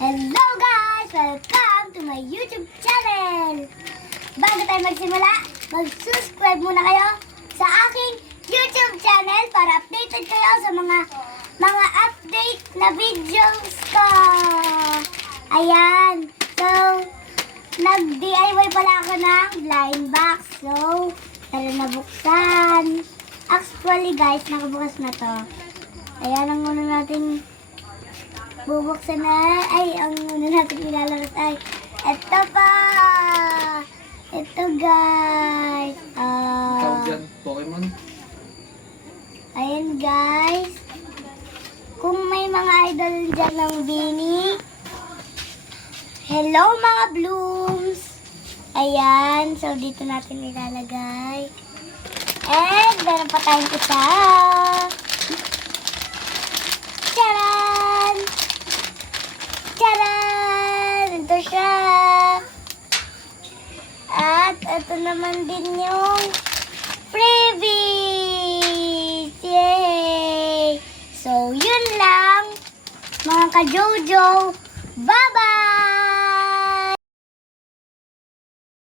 Hello guys! Welcome to my YouTube channel! Bago tayo magsimula, mag-subscribe muna kayo sa aking YouTube channel para updated kayo sa mga update na videos ko. Ayan. So, nag-DIY pala ako ng blind box. So, tara na buksan. Actually guys, nakabukas na to. Ayan ang una natin bubuksan na. Ay, ang una natin ilalabas ay ito pa. Ito guys. Tawag yan, Pokemon. Ayan guys. Kung may mga idol dyan ng Bini. Hello mga blooms. Ayan. So, dito natin ilalagay. And, meron pa tayong isa. Charan! Charan! Ito siya. At ito naman din yung freebies! Yay! So, yun lang. Mga ka-Jojo. Bye-bye!